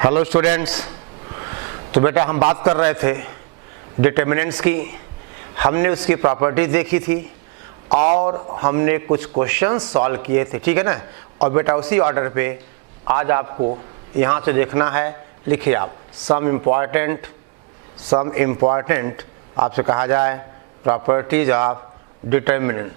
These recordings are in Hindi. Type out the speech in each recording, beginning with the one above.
Hello students. तो बेटा हम बात कर रहे थे डिटर्मिनेंट्स की। हमने उसकी प्रॉपर्टी देखी थी और हमने कुछ क्वेश्चंस सॉल्व किए थे, ठीक है ना। और बेटा उसी ऑर्डर पे आज आपको यहाँ से देखना है। लिखिए आप सम इम्पॉर्टेंट आपसे कहा जाए properties of determinant,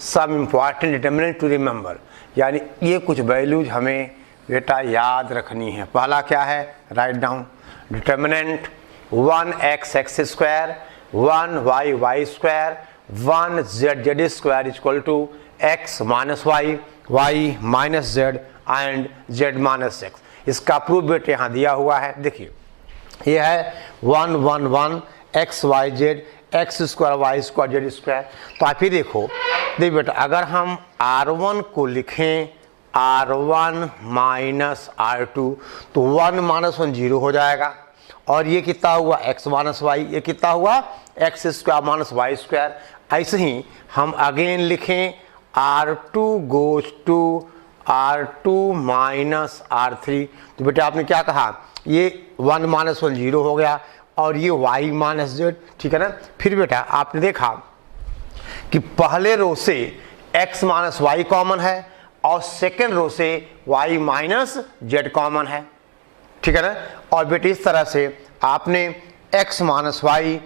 some important determinant to remember, यानी ये कुछ वैल्यूज हमें बेटा याद रखनी है। पहला क्या है, write down determinant 1x square 1y square 1z square equal to x minus y minus z and z minus x। इसका प्रूफ बेटे यहाँ दिया हुआ है। देखिए ये है 1 1 1 x y z x square y square z square. तो आप ही देखो बेटा, अगर हम r1 को लिखें r1 माइनस r2 तो 1 माइनस 1 0 हो जाएगा। और ये कितना हुआ x माइनस y, ये कितना हुआ x square minus y square. ऐसे ही हम अगेन लिखें r2 goes to r2 minus r3। तो बेटा आपने क्या कहा, ये 1 माइनस 1 0 हो गया और ये y माइनस z, ठीक है ना। फिर बेटा आपने देखा कि पहले रो से x माइनस y कॉमन है और सेकेंड रो से y माइनस z कॉमन है, ठीक है ना। और बेटे इस तरह से आपने x minus y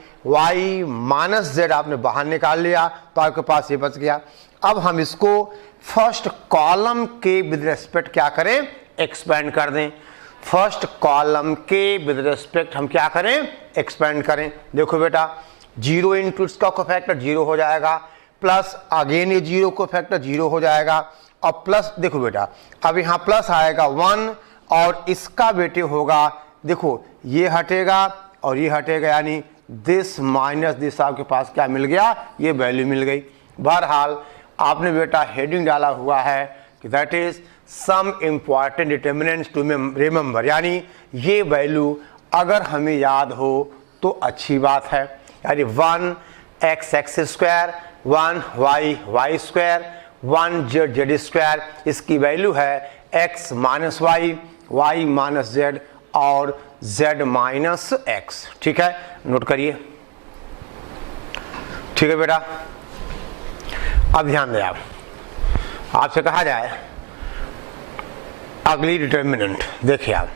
minus z आपने बाहर निकाल लिया तो आपके पास ये बच गया। अब हम इसको फर्स्ट कॉलम के विद रेस्पेक्ट क्या करें, एक्सपेंड कर दें। फर्स्ट कॉलम के विद रेस्पेक्ट हम क्या करें, एक्सपेंड करें। देखो बेटा 0 इंटू इसका कोफैक्टर 0 हो जाएगा, प्लस अगेन ये 0 कोफैक्टर 0 हो जाएगा और प्लस देखो बेटा अब यहाँ प्लस आएगा 1 और इसका बेटे होगा, देखो ये हटेगा और ये हटेगा, यानी दिस माइनस दिस आपके पास क्या मिल गया, ये वैल्यू मिल गई। बहरहाल आपने बेटा हेडिंग डाला हुआ है कि that is some important determinants to remember, यानी ये वैल्यू अगर हमें याद हो तो अच्छी बात है। यानी 1x square 1y square 1z square, इसकी वैल्यू है x minus y minus z और z माइनस x, ठीक है। नोट करिए, ठीक है बेटा। अब ध्यान दें आप, आपसे कहा जाए अगली डिटर्मिनेंट। देखिए आप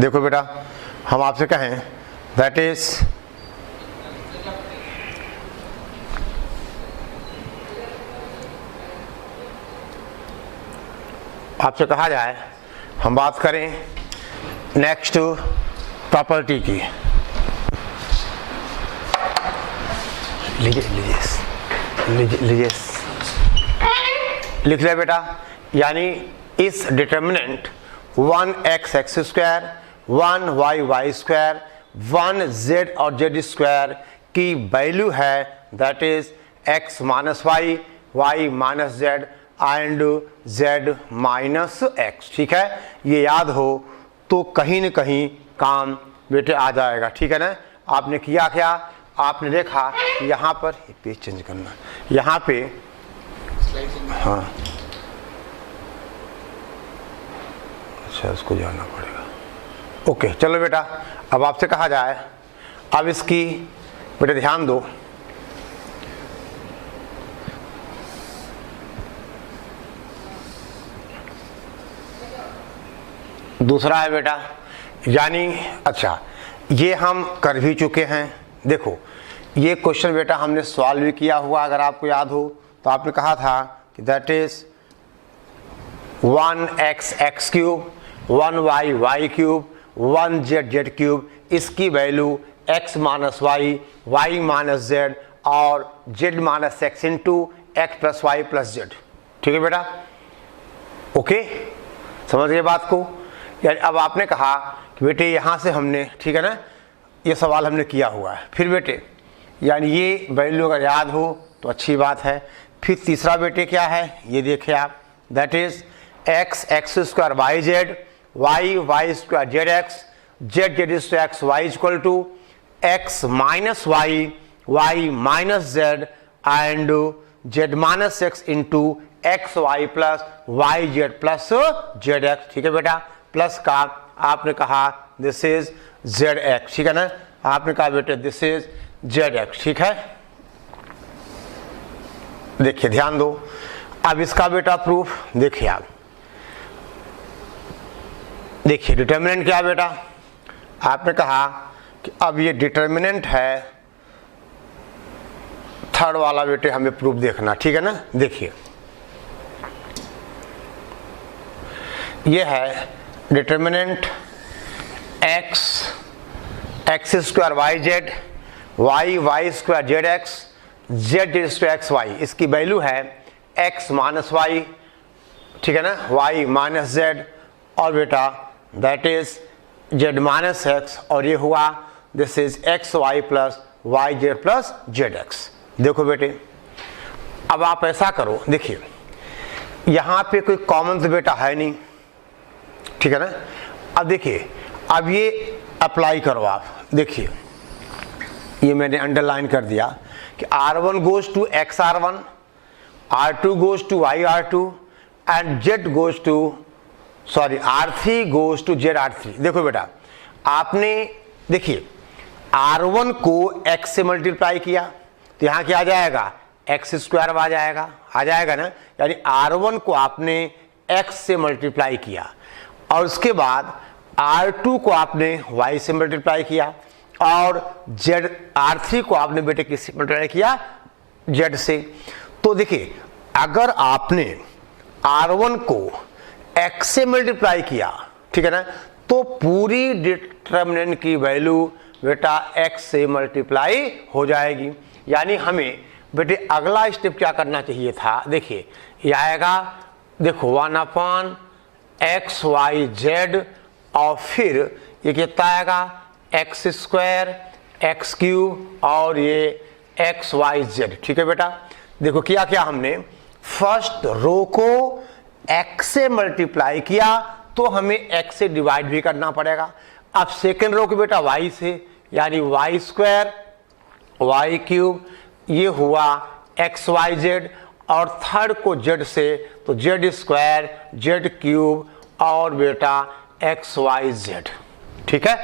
देखो बेटा, हम आपसे कहें दैट इज आपसे कहा जाए, हम बात करें नेक्स्ट प्रॉपर्टी की। लीजिए लिख लिया बेटा, यानी इस determinant 1x square 1y square 1z और z स्क्वायर की वैल्यू है that is x minus y minus z and z minus x, ठीक है। ये याद हो तो कहीं न कहीं काम बेटे आ जाएगा, ठीक है ना। आपने किया क्या, आपने देखा यहाँ पर पेज चेंज करना, यहाँ पे हाँ अच्छा उसको जाना पड़ेगा। ओके चलो बेटा, अब आपसे कहा जाए, अब इसकी बेटे ध्यान दो। दूसरा है बेटा, यानी अच्छा ये हम कर भी चुके हैं। देखो ये क्वेश्चन बेटा हमने सॉल्व भी किया हुआ, अगर आपको याद हो तो आपने कहा था कि that is 1x cube 1y cube 1z cube, इसकी value x minus y minus z और z minus x into x plus y plus z, ठीक है बेटा। ओके समझ गए बात को। यानी अब आपने कहा कि बेटे यहाँ से हमने, ठीक है ना, ये सवाल हमने किया हुआ है। फिर बेटे यानी ये वैल्यू अगर याद हो तो अच्छी बात है। फिर तीसरा बेटे क्या है, ये देखिए आप, that is x square y square z square y equal to x minus y minus z and z minus x into X Y plus Y Z plus Z X, ठीक है बेटा, प्लस का आपने कहा दिस इज जेड एक्स, ठीक है ना, आपने कहा बेटे दिस इज जेड एक्स, ठीक है। देखिए ध्यान दो, अब इसका बेटा प्रूफ देखिए आप, देखिए डिटर्मिनेंट क्या बेटा, आपने कहा कि अब ये डिटर्मिनेंट है थर्ड वाला बेटे, हमें प्रूफ देखना, ठीक है ना। देखिए ये है determinant X X square Y Z, Y Y square Z X, Z Z square X Y, इसकी वैल्यू है एक्स माइनस वाई, ठीक है ना, वाई माइनस जेड, और बेटा that is Z minus X, और ये हुआ this is X Y plus Y Z plus Z X. देखो बेटे अब आप ऐसा करो, देखिए यहाँ पे कोई कॉमन तो बेटा है नहीं, ठीक है ना। अब देखिए अब ये अप्लाई करो आप, देखिए ये मैंने अंडरलाइन कर दिया कि R1 goes to X R1, R2 goes to Y R2 and Z goes to R3 goes to Z R3। देखो बेटा आपने देखिए R1 को x से मल्टीप्लाई किया तो यहाँ क्या आ जाएगा, एक्स स्क्वायर आ जाएगा ना, यानी R1 को आपने x से मल्टीप्लाई किया और उसके बाद R2 को आपने y से मल्टीप्लाई किया और R3 को आपने बेटे किससे मल्टीप्लाई किया, z से। तो देखिए अगर आपने R1 को x से मल्टीप्लाई किया, ठीक है ना, तो पूरी डिटर्मिनेंट की वैल्यू बेटा x से मल्टीप्लाई हो जाएगी। यानी हमें बेटे अगला स्टेप क्या करना चाहिए था, देखिए ये आएगा, देखो 1/x y z और फिर ये कितना आएगा एक्स स्क्वायर एक्स क्यूब और ये एक्स वाई जेड, ठीक है बेटा। देखो किया क्या हमने, फर्स्ट रो को x से मल्टीप्लाई किया तो हमें x से डिवाइड भी करना पड़ेगा। अब सेकेंड रो को बेटा y से, यानी वाई स्क्वायर वाई क्यूब, ये हुआ एक्स वाई जेड, और थर्ड को z से तो जेड स्क्वायर जेड क्यूब और बेटा एक्स वाई जेड, ठीक है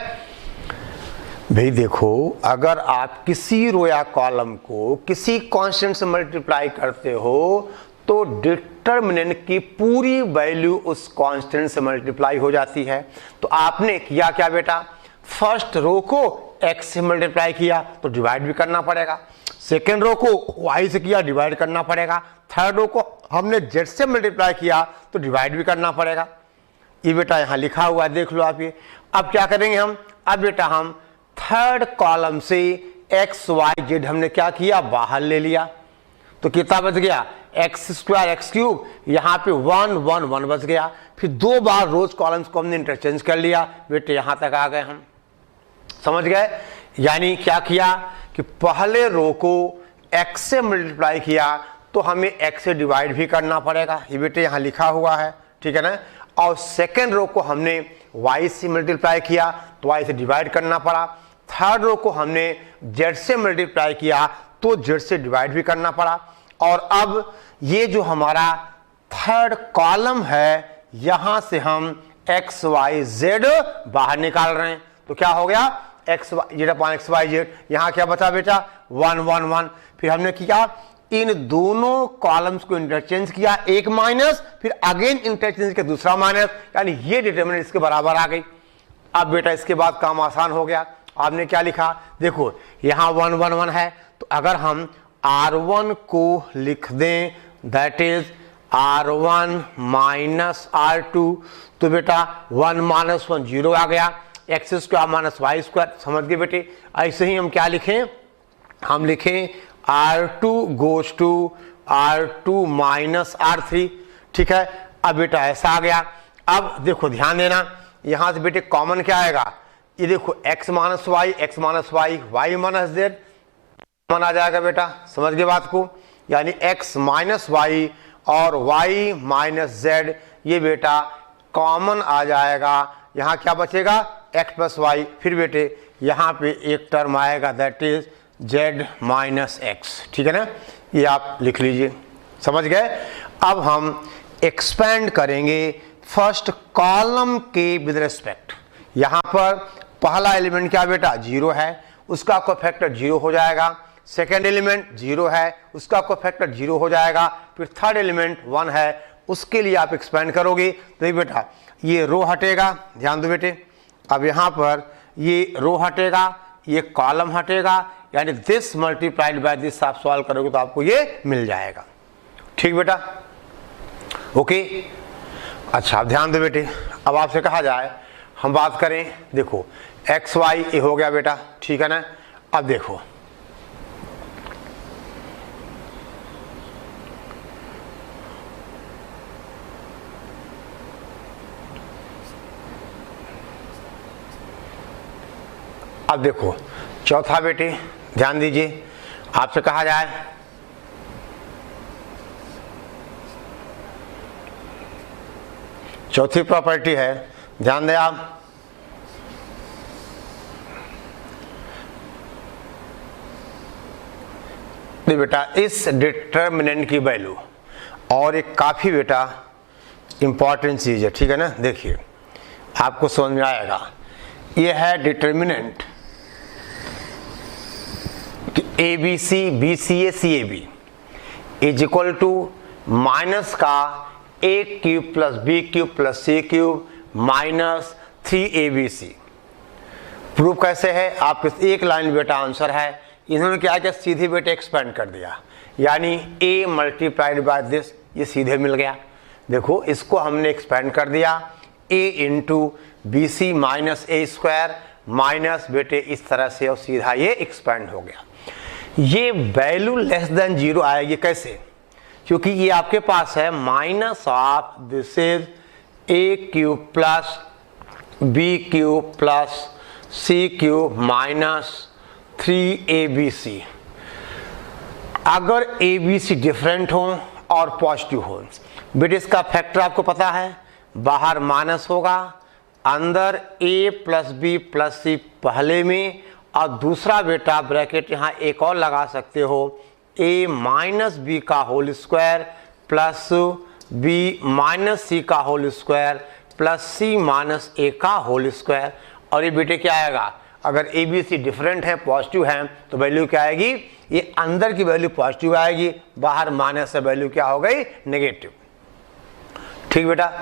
भाई। देखो अगर आप किसी रो या कॉलम को किसी कांस्टेंट से मल्टीप्लाई करते हो तो डिटर्मिनेंट की पूरी वैल्यू उस कांस्टेंट से मल्टीप्लाई हो जाती है। तो आपने किया क्या बेटा, फर्स्ट रो को x से मल्टीप्लाई किया तो डिवाइड भी करना पड़ेगा, सेकेंड रो को y से किया डिवाइड करना पड़ेगा, थर्ड रो को हमने z से मल्टीप्लाई किया तो डिवाइड भी करना पड़ेगा। ये बेटा यहाँ लिखा हुआ है, देख लो आप ये। अब क्या करेंगे हम, अब बेटा हम थर्ड कॉलम से एक्स वाई जेड हमने क्या किया, बाहर ले लिया, तो कितना बच गया एक्स स्क्वायर एक्स क्यूब, यहाँ पे 1 1 1 बच गया। फिर दो बार रोज कॉलम्स को हमने इंटरचेंज कर लिया, बेटे यहाँ तक आ गए हम, समझ गए। यानी क्या किया कि पहले रो को x से मल्टीप्लाई किया तो हमें x से डिवाइड भी करना पड़ेगा, ये बेटे यहाँ लिखा हुआ है, ठीक है ना। और सेकेंड रो को हमने y से मल्टीप्लाई किया तो y से डिवाइड करना पड़ा, थर्ड रो को हमने z से मल्टीप्लाई किया तो z से डिवाइड भी करना पड़ा। और अब ये जो हमारा थर्ड कॉलम है यहां से हम एक्स वाई जेड बाहर निकाल रहे हैं, तो क्या हो गया X Z upon X Y Z, यहाँ क्या बचा बेटा 1 1 1। फिर हमने किया इन दोनों कॉलम्स को इंटरचेंज किया, एक माइनस फिर अगेन इंटरचेंज के दूसरा माइनस, यानी ये डिटरमिनेंट इसके बराबर आ गई। अब बेटा इसके बाद काम आसान हो गया, आपने क्या लिखा, देखो यहाँ 1 1 1 है, तो अगर हम R1 को लिख दें that is R1 minus R2, तो बेटा 1 माइनस 1 0 आ गया, X square minus Y square, समझ गए बेटे। ऐसे ही हम क्या लिखें, हम लिखें R2 goes to R2 minus R3, ठीक है। अब बेटा ऐसा आ गया। अब देखो ध्यान देना, यहां से बेटे कॉमन क्या आएगा, ये देखो x minus Y Y minus Z common आ जाएगा बेटा, समझ गए बात को। यानी x माइनस वाई और y माइनस जेड ये बेटा कॉमन आ जाएगा। यहाँ क्या बचेगा x प्लस वाई, फिर बेटे यहाँ पे एक टर्म आएगा that is z minus x, ठीक है ना, ये आप लिख लीजिए, समझ गए। अब हम एक्सपेंड करेंगे फर्स्ट कॉलम के विद रिस्पेक्ट। यहां पर पहला एलिमेंट क्या बेटा 0 है, उसका कोफैक्टर 0 हो जाएगा। सेकेंड एलिमेंट 0 है, उसका कोफैक्टर 0 हो जाएगा। फिर थर्ड एलिमेंट 1 है, उसके लिए आप एक्सपेंड करोगे तो ये बेटा ये रो हटेगा, ध्यान दो बेटे। अब यहां पर ये रो हटेगा, ये कॉलम हटेगा, यानी दिस मल्टीप्लाइड बाय दिस आप सॉल्व करोगे तो आपको ये मिल जाएगा। ठीक बेटा, ओके। अच्छा अब ध्यान दो बेटे, अब आपसे कहा जाए हम बात करें, देखो एक्स वाई ये हो गया बेटा, ठीक है ना। अब देखो अब देखो चौथा बेटे ध्यान दीजिए, आपसे कहा जाए चौथी प्रॉपर्टी है, ध्यान दें आप, बेटा इस डिटर्मिनेंट की वैल्यू, और एक काफी बेटा इंपॉर्टेंट चीज है, ठीक है ना। देखिए आपको समझ में आएगा, यह है determinant A B C B C A C A B is equal to minus का A cube plus B cube plus C cube minus 3abc। Proof कैसे है, आपके एक लाइन बेटा आंसर है, इन्होंने क्या किया सीधे बेटे एक्सपेंड कर दिया, यानी a मल्टीप्लाइड बाय दिस, ये सीधे मिल गया। देखो इसको हमने एक्सपेंड कर दिया, a into B C minus A square minus बेटे इस तरह से, और सीधा ये एक्सपेंड हो गया। ये वैल्यू लेस देन 0 आएगी कैसे, क्योंकि ये आपके पास है minus of this is A cube plus B cube plus C cube minus 3abc। अगर abc डिफरेंट हो और पॉजिटिव हो, बेटे इसका फैक्टर आपको पता है, बाहर माइनस होगा, अंदर a प्लस बी प्लस सी पहले में, और दूसरा बेटा ब्रैकेट यहाँ एक और लगा सकते हो, a माइनस बी का whole square plus b minus C का whole square plus c minus a का होल स्क्वायर। और ये बेटे क्या आएगा, अगर ए बी सी डिफरेंट है पॉजिटिव है तो वैल्यू क्या आएगी, ये अंदर की वैल्यू पॉजिटिव आएगी, बाहर माइनस से वैल्यू क्या हो गई नेगेटिव। ठीक बेटा,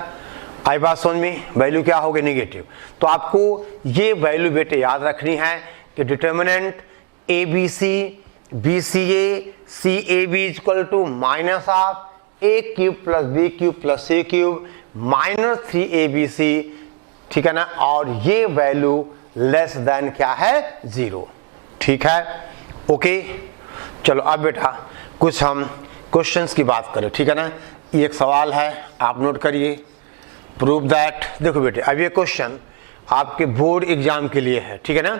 आई बात समझ में, वैल्यू क्या हो गई नेगेटिव। तो आपको ये वैल्यू बेटे याद रखनी है कि determinant A B C B C A C A B equal to minus of A cube plus B cube plus C cube minus 3abc, ठीक है ना। और ये वैल्यू लेस देन क्या है 0, ठीक है, ओके। चलो अब बेटा कुछ हम क्वेश्चंस की बात करें, ठीक है ना। ये एक सवाल है, आप नोट करिए, प्रूव दैट। देखो बेटे अब ये क्वेश्चन आपके बोर्ड एग्जाम के लिए है, ठीक है ना।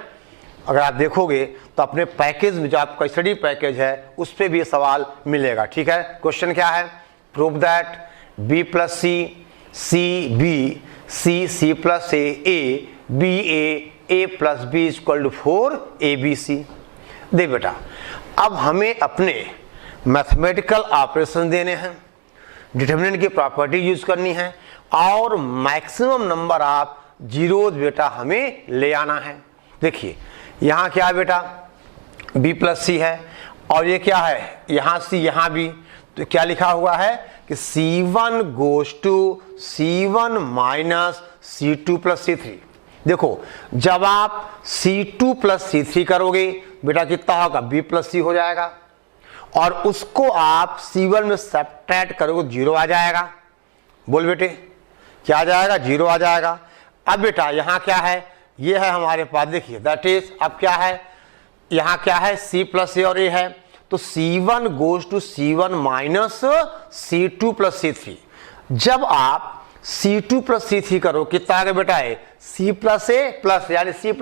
अगर आप देखोगे तो अपने पैकेज में जो आपका स्टडी पैकेज है उस पर भी ये सवाल मिलेगा, ठीक है। क्वेश्चन क्या है, prove that b plus C B C plus A B A plus B equal to 4abc। देख बेटा अब हमें अपने मैथमेटिकल ऑपरेशन देने हैं, डिटर्मिनेंट की प्रॉपर्टी यूज करनी है, और मैक्सिमम नंबर ऑफ जीरोज बेटा हमें ले आना है। देखिए यहाँ क्या है बेटा b प्लस सी है, और ये क्या है यहाँ c यहाँ भी, तो क्या लिखा हुआ है कि c1 goes to c1 minus c2 plus c3। देखो जब आप c2 प्लस c3 करोगे बेटा कितना होगा b प्लस c हो जाएगा, और उसको आप c1 में सब्ट्रैक्ट करोगे 0 आ जाएगा। बोल बेटे क्या आ जाएगा, 0 आ जाएगा। अब बेटा यहाँ क्या है, ये है हमारे पास, देखिए दैट इज, अब क्या है यहाँ क्या है c प्लस ए और a है, तो c1 goes to c1 minus c2 plus c3। जब आप c2 प्लस c3 करो कितना आगे बेटा है c प्लस ए प्लस, यानी c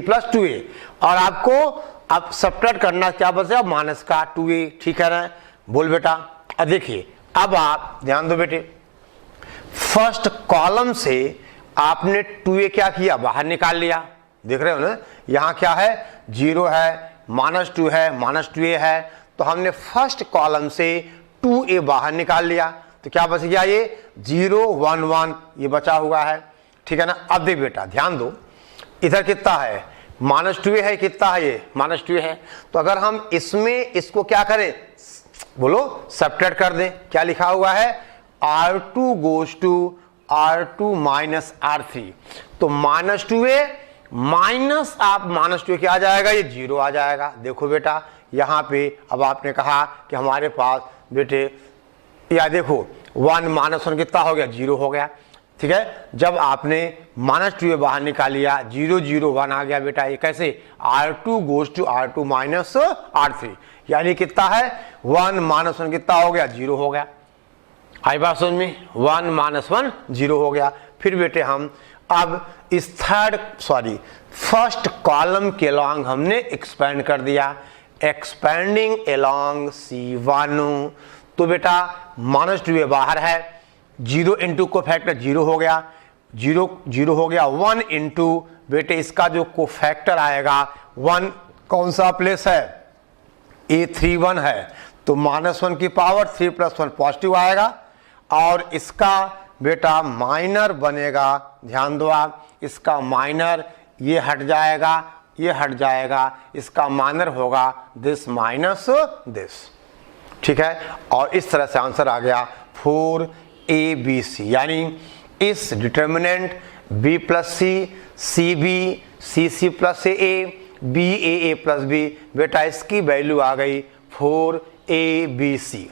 प्लस 2a, और आपको अब सब्ट्रैक्ट करना क्या बचेगा माइनस का 2a, ठीक है ना। बोल बेटा अब देखिए, अब आप ध्यान दो बेटे, फर्स्ट कॉलम से आपने 2a क्या किया बाहर निकाल लिया, देख रहे हो ना। यहाँ क्या है 0 है, -2 है, -2a है, तो हमने फर्स्ट कॉलम से 2a बाहर निकाल लिया तो क्या बच गया, ये 0 1 1 ये बचा हुआ है, ठीक है ना। अब देख बेटा ध्यान दो, इधर कितना है, -2a है, कितना है ये -2a है। तो अगर हम इसमें इसको क्या करें, बोलो सब्ट्रैक्ट कर दें, क्या लिखा हुआ है, R2 goes to R2 minus R3, तो -2a माइनस आप -2a क्या आ जाएगा, ये 0 आ जाएगा। देखो बेटा यहाँ पे अब आपने कहा कि हमारे पास बेटे या देखो 1 -1 कितना हो गया, 0 हो गया, ठीक है। जब आपने -2a बाहर निकाल लिया 0 0 1 आ गया बेटा, ये कैसे, R2 goes to R2 minus R3, यानी कितना है 1 -1 कितना हो गया, 0 हो गया। आई बात समझ में, 1 -1 0 हो गया। फिर बेटे हम अब इस फर्स्ट कॉलम के अलॉन्ग हमने एक्सपेंड कर दिया, एक्सपेंडिंग अलॉन्ग C1, तो बेटा -2a बाहर है, 0 इंटू को फैक्टर 0 हो गया, 0 0 हो गया, 1 इंटू बेटे इसका जो को फैक्टर आएगा 1 कौन सा प्लेस है, A31 है, तो -1 की पावर 3 + 1 पॉजिटिव आएगा, और इसका बेटा माइनर बनेगा, ध्यान दो आप, इसका माइनर ये हट जाएगा, ये हट जाएगा, इसका माइनर होगा दिस माइनस दिस, ठीक है। और इस तरह से आंसर आ गया 4ABC, यानी इस determinant B + C, CB, CC + A, BAA + B, बेटा इसकी वैल्यू आ गई 4ABC।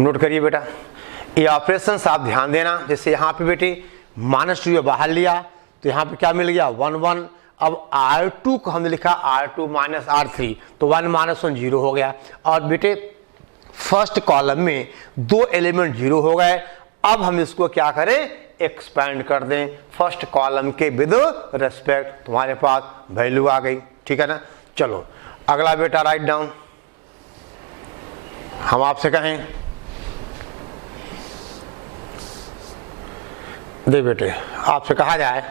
नोट करिए बेटा, ये ऑपरेशन आप ध्यान देना, जैसे यहाँ पे बेटे -2a बाहर लिया तो यहाँ पे क्या मिल गया 1 1, अब R2 को हमने लिखा R2 माइनस R3, तो 1 -1 0 हो गया, और बेटे फर्स्ट कॉलम में 2 एलिमेंट 0 हो गए। अब हम इसको क्या करें, एक्सपेंड कर दें फर्स्ट कॉलम के विद रेस्पेक्ट, तुम्हारे पास वैल्यू आ गई, ठीक है ना। चलो अगला बेटा राइट डाउन, हम आपसे कहें दे बेटे, आपसे कहा जाए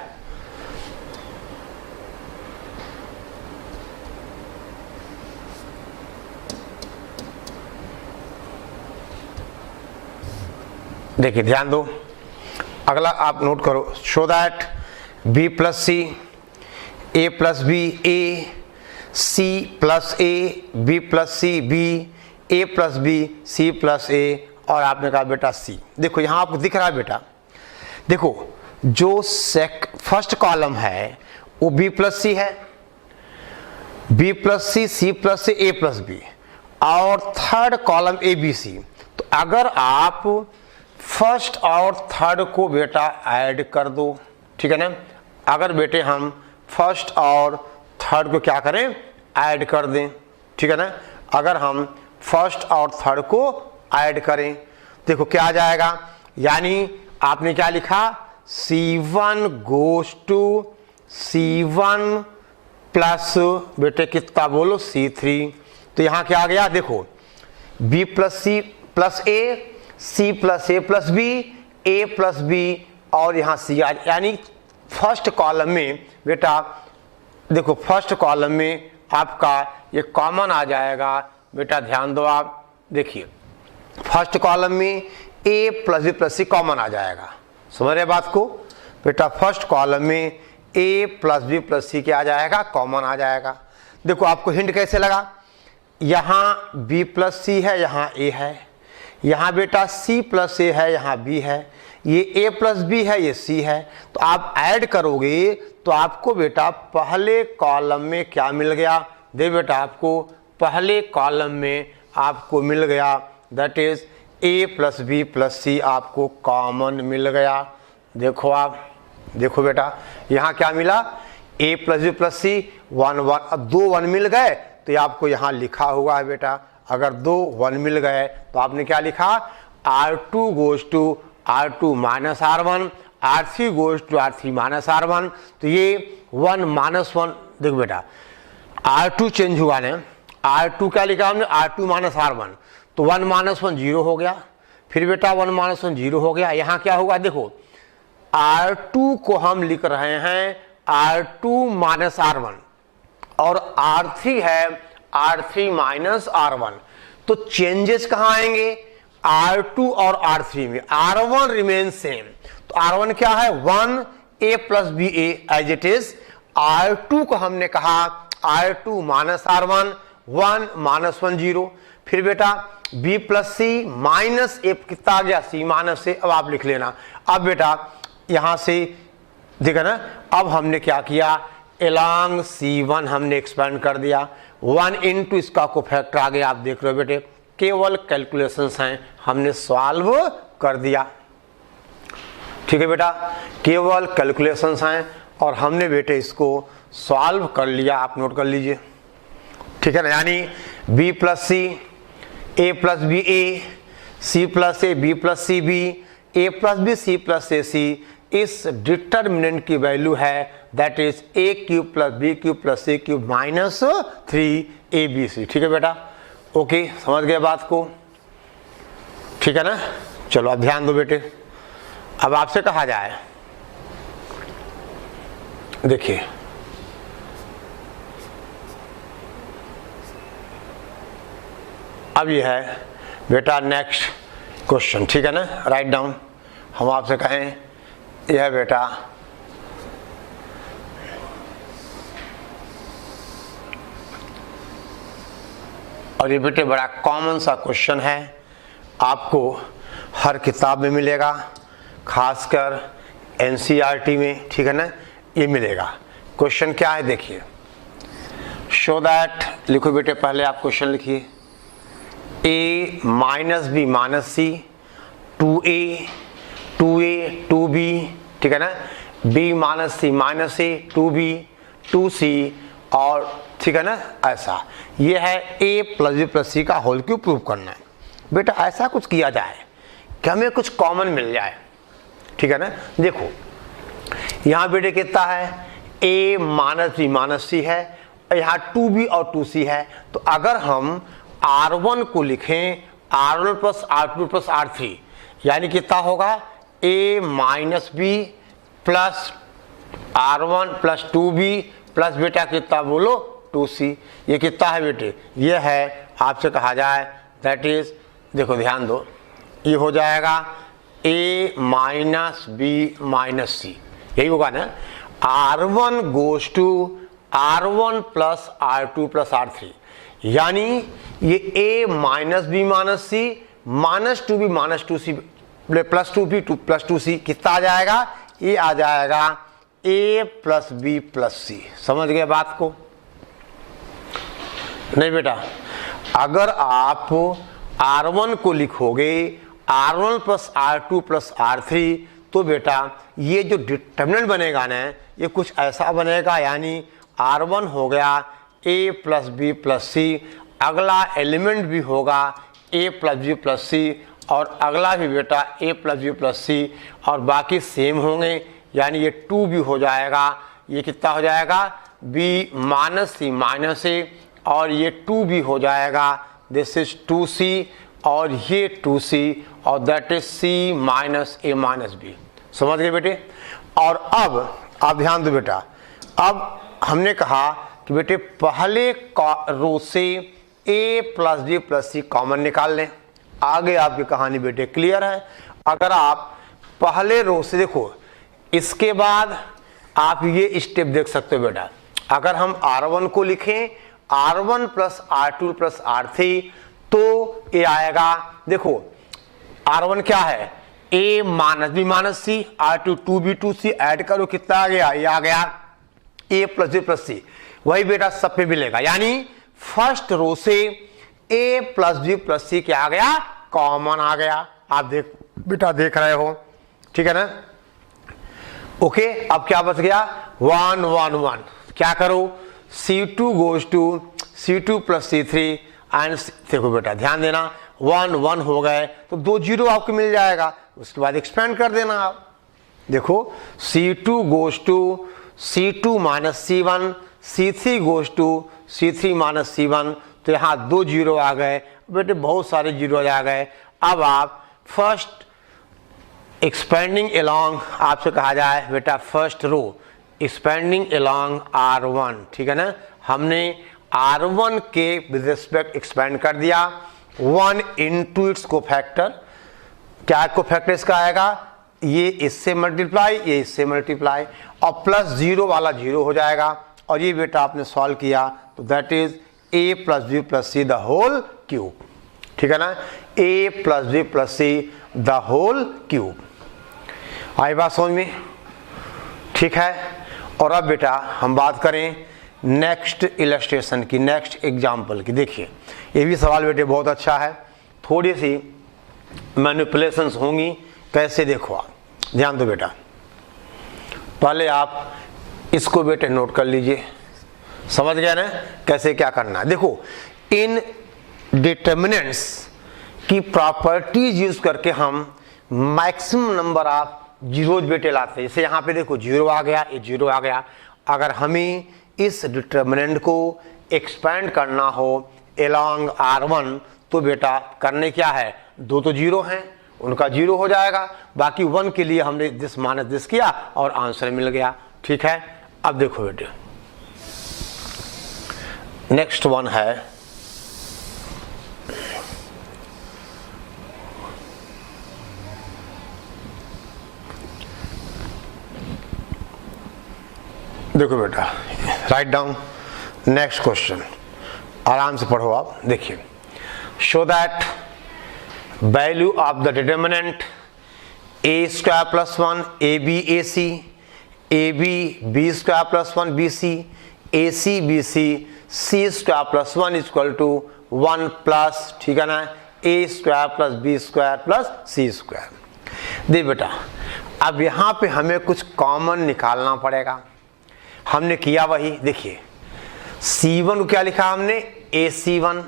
देखिए ध्यान दो, अगला आप नोट करो, show that B + C, A + B A, C + A, B + C B, A + B, C + A, और आपने कहा बेटा C। देखो यहाँ आपको दिख रहा है बेटा, देखो जो फर्स्ट कॉलम है वो B + C है, B + C, C + A, A + B, और थर्ड कॉलम ABC। तो अगर आप फर्स्ट और थर्ड को बेटा ऐड कर दो, ठीक है ना। अगर बेटे हम फर्स्ट और थर्ड को क्या करें, ऐड कर दें, ठीक है ना। अगर हम फर्स्ट और थर्ड को ऐड करें, देखो क्या आ जाएगा, यानी आपने क्या लिखा, C1 goes to C1 plus बेटे कितना बोलो C3, तो यहाँ क्या आ गया, देखो B + C + A, C + A + B, A + B, और यहाँ C आ, यानी फर्स्ट कॉलम में बेटा देखो फर्स्ट कॉलम में आपका ये कॉमन आ जाएगा बेटा, ध्यान दो आप, देखिए फर्स्ट कॉलम में A + B + C कॉमन आ जाएगा, समझ रहे बात को बेटा। फर्स्ट कॉलम में A + B + C क्या आ जाएगा, कॉमन आ जाएगा। देखो आपको हिंट कैसे लगा, यहाँ B + C है, यहाँ A है, यहाँ बेटा C + A है, यहाँ B है, ये A + B है, ये C है, तो आप ऐड करोगे तो आपको बेटा पहले कॉलम में क्या मिल गया, दे बेटा आपको पहले कॉलम में आपको मिल गया, that is A + B + C आपको कॉमन मिल गया। देखो आप, देखो बेटा यहाँ क्या मिला, A + B + C 1 1, अब 2 1 मिल गए तो ये आपको यहाँ लिखा हुआ है बेटा, अगर 2 1 मिल गए तो आपने क्या लिखा, R2 goes to R2 minus R1, R3 goes to R3 minus R1, तो ये 1 -1, देखो बेटा R2 चेंज हुआ ना, R2 क्या लिखा हमने, R2 माइनस R1, तो 1 -1 0 हो गया, फिर बेटा 1 -1 0 हो गया, यहाँ क्या होगा, देखो R2 को हम लिख रहे हैं R2 माइनस R1, और R3 है R3 माइनस R1, तो चेंजेस कहाँ आएंगे, R2 और R3 में। R1 रिमेन सेम, तो R1 क्या है 1a plus B A as it is. R2 को हमने कहा R2 माइनस R1, 1 माइनस 1 0। फिर बेटा b प्लस सी माइनस ए कितना आ गया, c माइनस से। अब आप लिख लेना। अब बेटा यहां से देखा ना, अब हमने क्या किया, एलॉन्ग C1 हमने एक्सपेंड कर दिया, 1 इंटू इसका को फैक्टर आ गया। आप देख रहे हो बेटे, केवल कैलकुलेशंस हैं, हमने सॉल्व कर दिया। ठीक है बेटा, केवल कैलकुलेशंस हैं और हमने बेटे इसको सॉल्व कर लिया। आप नोट कर लीजिए, ठीक है ना। यानी b plus C, A plus B A, C plus A, B plus C B, A plus B, C plus A C. इस डिटर्मिनेंट की वैल्यू है that is A cube plus B cube plus C cube minus 3abc। ठीक है बेटा, ओके, समझ गए बात को, ठीक है ना। चलो अब ध्यान दो बेटे, अब आपसे कहा जाए, देखिए अब ये है बेटा नेक्स्ट क्वेश्चन, ठीक है ना। राइट डाउन, हम आपसे कहें यह है बेटा और ये बेटे बड़ा कॉमन सा क्वेश्चन है, आपको हर किताब में मिलेगा, खासकर एनसीईआरटी में, ठीक है ना, ये मिलेगा। क्वेश्चन क्या है देखिए, शो दैट, लिखो बेटे पहले आप क्वेश्चन लिखिए, a minus B minus C, 2a 2b, ठीक है ना, b minus C minus A, 2b 2c और ठीक है ना, ऐसा। ये है a प्लस बी प्लस सी का होल क्यूब प्रूव करना है। बेटा ऐसा कुछ किया जाए कि हमें कुछ कॉमन मिल जाए, ठीक है ना। देखो यहाँ बेटे कितना है, a माइनस बी माइनस सी है, यहाँ 2b और 2c है। तो अगर हम R1 को लिखें R1 plus R2 plus R3, यानी कितना होगा, a minus B plus R1 plus 2b plus बेटा कितना बोलो 2c। ये कितना है बेटे, ये है आपसे कहा जाए दैट इज, देखो ध्यान दो, ये हो जाएगा a माइनस बी माइनस सी, यही होगा ना। R1 goes to R1 plus R2 plus R3, यानी ये a minus B minus C minus 2b minus 2c plus 2b plus 2c कितना आ जाएगा, ये आ जाएगा a plus B plus C. समझ गए बात को, नहीं बेटा। अगर आप R1 को लिखोगे R1 plus R2 plus R3, तो बेटा ये जो डिटर्मिनेंट बनेगा ना, ये कुछ ऐसा बनेगा, यानी R1 हो गया a प्लस बी प्लस सी, अगला एलिमेंट भी होगा a प्लस बी प्लस सी और अगला भी बेटा a प्लस बी प्लस सी और बाकी सेम होंगे, यानी ये 2 भी हो जाएगा, ये कितना हो जाएगा b माइनस सी माइनस ए और ये 2 भी हो जाएगा, दिस इज 2c और ये 2c और that is c minus A minus B. समझ गए बेटे। और अब आप ध्यान दो बेटा, अब हमने कहा कि बेटे पहले रो से a plus B plus C common निकाल लें, आगे आपकी कहानी बेटे क्लियर है। अगर आप पहले रो से देखो, इसके बाद आप ये स्टेप देख सकते हो बेटा, अगर हम R1 को लिखें R1 plus R2 plus R3, तो ये आएगा, देखो R1 क्या है, a minus B minus c, R2 2b 2c, add करो कितना आ गया, ये आ गया a plus B plus c. वही बेटा सब पे मिलेगा, यानी फर्स्ट रो से a प्लस बी प्लस सी क्या आ गया, कॉमन आ गया। आप देख बेटा देख रहे हो, ठीक है ना। ओके, अब क्या बच गया, 1 1 1, क्या करो, C2 goes to C2 plus C3 and देखो बेटा ध्यान देना, 1 1 हो गए तो 2 0 आपको मिल जाएगा, उसके बाद एक्सपेंड कर देना आप। देखो C2 goes to C2 minus C1, C3 goes to C3 minus C1, तो यहाँ 2 0 आ गए बेटे, बहुत सारे 0 आ गए। अब आप फर्स्ट एक्सपेंडिंग अलोंग, आपसे कहा जाए बेटा first row expanding along R1, ठीक है ना। हमने R1 के विद रिस्पेक्ट एक्सपेंड कर दिया, 1 इंटू इट्स कोफैक्टर। क्या कोफैक्टर इसका आएगा, ये इससे मल्टीप्लाई, ये इससे मल्टीप्लाई, और प्लस 0 वाला 0 हो जाएगा। और ये बेटा आपने सॉल्व किया तो that is a plus B plus C the whole cube. ठीक है ना, a plus B plus C the whole cube. आई बात समझ में? ठीक है। और अब बेटा हम बात करें नेक्स्ट इलस्ट्रेशन की, नेक्स्ट एग्जाम्पल की। देखिए ये भी सवाल बेटे बहुत अच्छा है, थोड़ी सी मैनिपुलेशंस होंगी। कैसे, देखो आप ध्यान दो बेटा। पहले आप इसको बेटे नोट कर लीजिए, समझ गया ना कैसे क्या करना है। देखो इन डिटर्मिनेंट्स की प्रॉपर्टीज यूज करके हम मैक्सिमम नंबर ऑफ जीरोज बेटे लाते हैं। जैसे यहाँ पे देखो 0 आ गया, ये 0 आ गया। अगर हमें इस डिटर्मिनेंट को एक्सपेंड करना हो अलोंग R1 तो बेटा करने क्या है, 2 तो 0 हैं, उनका 0 हो जाएगा, बाकी 1 के लिए हमने दिस माइनस दिस किया और आंसर मिल गया। ठीक है। अब देखो बेटे नेक्स्ट वन है, देखो बेटा राइट डाउन नेक्स्ट क्वेश्चन, आराम से पढ़ो आप। देखिए show that value of the determinant a square plus 1 ab ac ab b square plus 1 bc ac bc c square plus 1 equal to 1 plus, ठीक है ना, a square plus b square plus c square. देख बेटा अब यहाँ पे हमें कुछ कॉमन निकालना पड़ेगा। हमने किया वही, देखिए C1 को क्या लिखा हमने, AC1,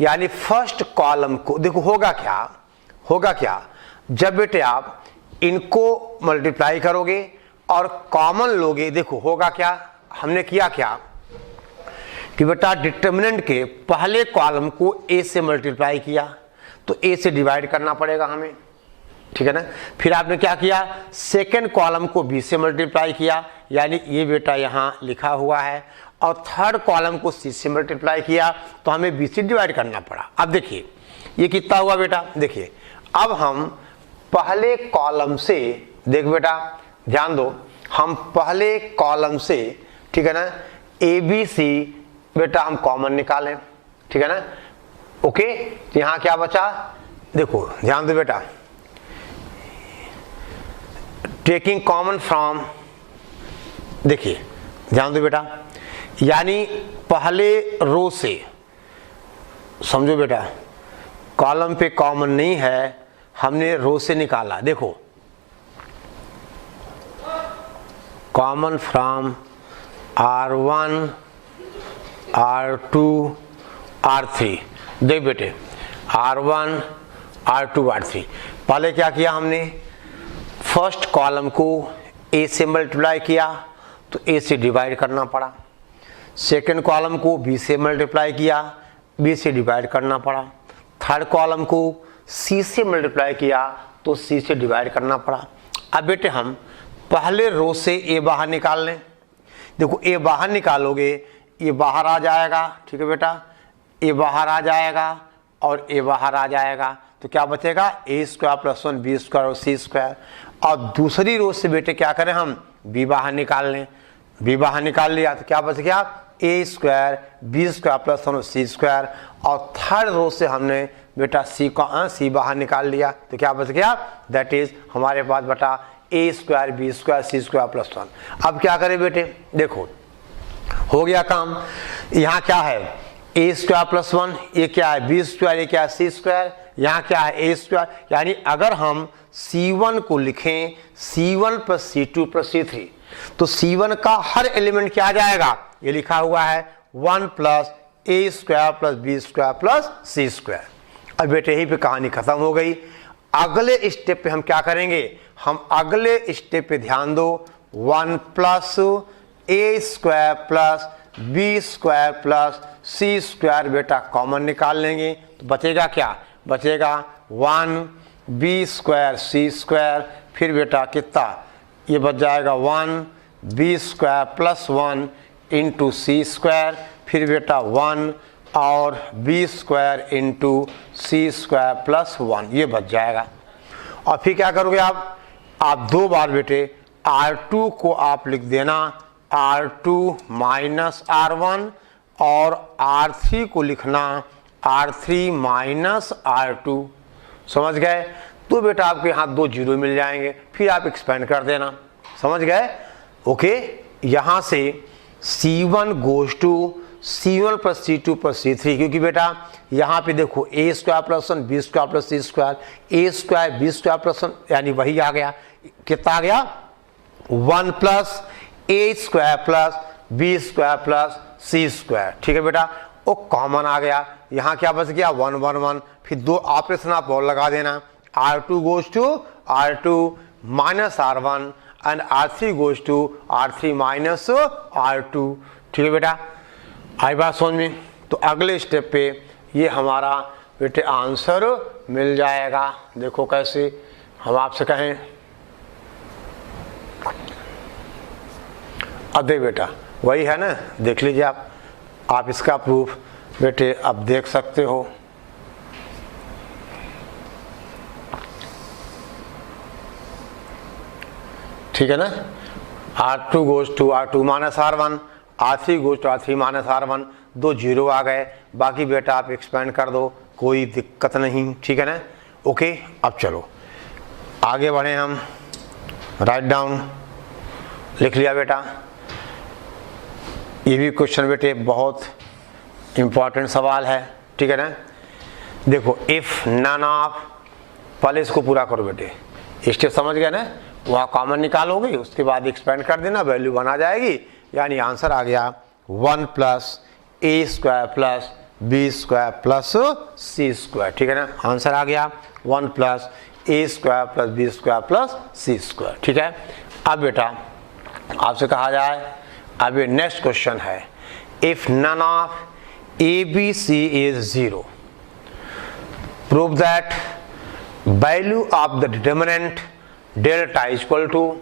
यानी फर्स्ट कॉलम को देखो होगा क्या जब बेटे आप इनको मल्टीप्लाई करोगे और कॉमन लोगे, देखो होगा क्या, हमने किया क्या कि बेटा डिटर्मिनेंट के पहले कॉलम को a से मल्टीप्लाई किया तो a से डिवाइड करना पड़ेगा हमें, ठीक है ना। फिर आपने क्या किया, सेकेंड कॉलम को b से मल्टीप्लाई किया, यानी ये बेटा यहाँ लिखा हुआ है, और थर्ड कॉलम को c से मल्टीप्लाई किया तो हमें b से डिवाइड करना पड़ा। अब देखिए ये कितना हुआ बेटा, देखिए अब हम पहले कॉलम से, देख बेटा ध्यान दो, हम पहले कॉलम से, ठीक है ना, ABC बेटा हम कॉमन निकालें, ठीक है ना, ओके। तो यहाँ क्या बचा, देखो ध्यान दो बेटा, टेकिंग कॉमन फ्रॉम, देखिए ध्यान दो बेटा, यानी पहले रो से, समझो बेटा कॉलम पे कॉमन नहीं है, हमने रो से निकाला। देखो common from R1 R2 R3, देख बेटे R1 R2 R3, पहले क्या किया हमने, फर्स्ट कॉलम को a से मल्टीप्लाई किया तो a से डिवाइड करना पड़ा, सेकेंड कॉलम को b से मल्टीप्लाई किया, b से डिवाइड करना पड़ा, थर्ड कॉलम को c से मल्टीप्लाई किया तो c से डिवाइड करना पड़ा। अब बेटे हम पहले रो से a बाहर निकाल लें, देखो a बाहर निकालोगे ये बाहर आ जाएगा, ठीक है बेटा, a बाहर आ जाएगा और a बाहर आ जाएगा तो क्या बचेगा, a square plus 1 b square और c स्क्वायर। और दूसरी रो से बेटे क्या करें हम, b बाहर निकाल लें, b बाहर निकाल लिया तो क्या बच गया, a square b square plus 1 c square. और थर्ड रो से हमने बेटा c बाहर निकाल लिया तो क्या बच गया, दैट इज हमारे पास बेटा a square b square c square plus 1। अब क्या करें बेटे, देखो हो गया काम, यहाँ क्या है a स्क्वायर प्लस 1, ये क्या है b स्क्वायर, ये क्या है c स्क्वायर, यहाँ क्या है a स्क्वायर। यानी अगर हम c1 को लिखें c1 plus c2 plus c3 तो c1 का हर एलिमेंट क्या आ जाएगा, ये लिखा हुआ है 1 plus a square plus b square plus c square. अब बेटे यहीं पे कहानी खत्म हो गई। अगले स्टेप पे हम क्या करेंगे, हम अगले स्टेप पे ध्यान दो, 1 plus a square plus b square plus c square बेटा कॉमन निकाल लेंगे तो बचेगा क्या, बचेगा 1 b स्क्वायर c स्क्वायर, फिर बेटा कितना, ये बच जाएगा 1 b square plus 1 into c square, फिर बेटा 1 और बी स्क्वायर इंटू सी स्क्वायर प्लस 1 ये बच जाएगा। और फिर क्या करोगे आप 2 बार बेटे R2 को आप लिख देना R2 माइनस R1 और R3 को लिखना R3 माइनस R2। समझ गए? तो बेटा आपके यहाँ 2 जीरो मिल जाएंगे, फिर आप एक्सपेंड कर देना। समझ गए? ओके, यहाँ से C1 goes to C1 plus C2 plus C3, क्योंकि बेटा यहाँ पे देखो A square plus 1 B square plus C square, A square B square plus 1 यानी वही आ गया। कितना आ गया? 1 plus A square plus B square plus C square. ठीक है बेटा, वो कॉमन आ गया। यहाँ क्या बच गया? 1 1 1। फिर 2 ऑपरेशन आप और लगा देना, R2 goes to R2 minus R1 and R3 goes to R3 minus R2। ठीक है बेटा, आई बात समझ में? तो अगले स्टेप पे ये हमारा बेटे आंसर मिल जाएगा। देखो कैसे हम आपसे कहें, अब देख बेटा वही है ना, देख लीजिए आप इसका प्रूफ बेटे अब देख सकते हो। ठीक है ना, R2 goes to R2 minus R1, R3 goes to R3 minus R1, 2 zero आ गए। बाकी बेटा आप एक्सपेंड कर दो, कोई दिक्कत नहीं। ठीक है ना, ओके। अब चलो आगे बढ़े हम। राइट डाउन, लिख लिया बेटा। ये भी क्वेश्चन बेटे बहुत इंपॉर्टेंट सवाल है। ठीक है ना, देखो इफ नन ऑफ, पहले इसको पूरा करो बेटे, स्टेप समझ गए ना? वहाँ कॉमन निकालोगे, उसके बाद एक्सपेंड कर देना, वैल्यू बना जाएगी। यानी आंसर आ गया 1 plus A square plus B square plus C square. ठीक है ना, आंसर आ गया 1 plus A square plus B square plus C square. ठीक है, अब बेटा आपसे कहा जाए, अब ये नेक्स्ट क्वेश्चन है, if none of A B C is 0, prove that value of the determinant delta equal to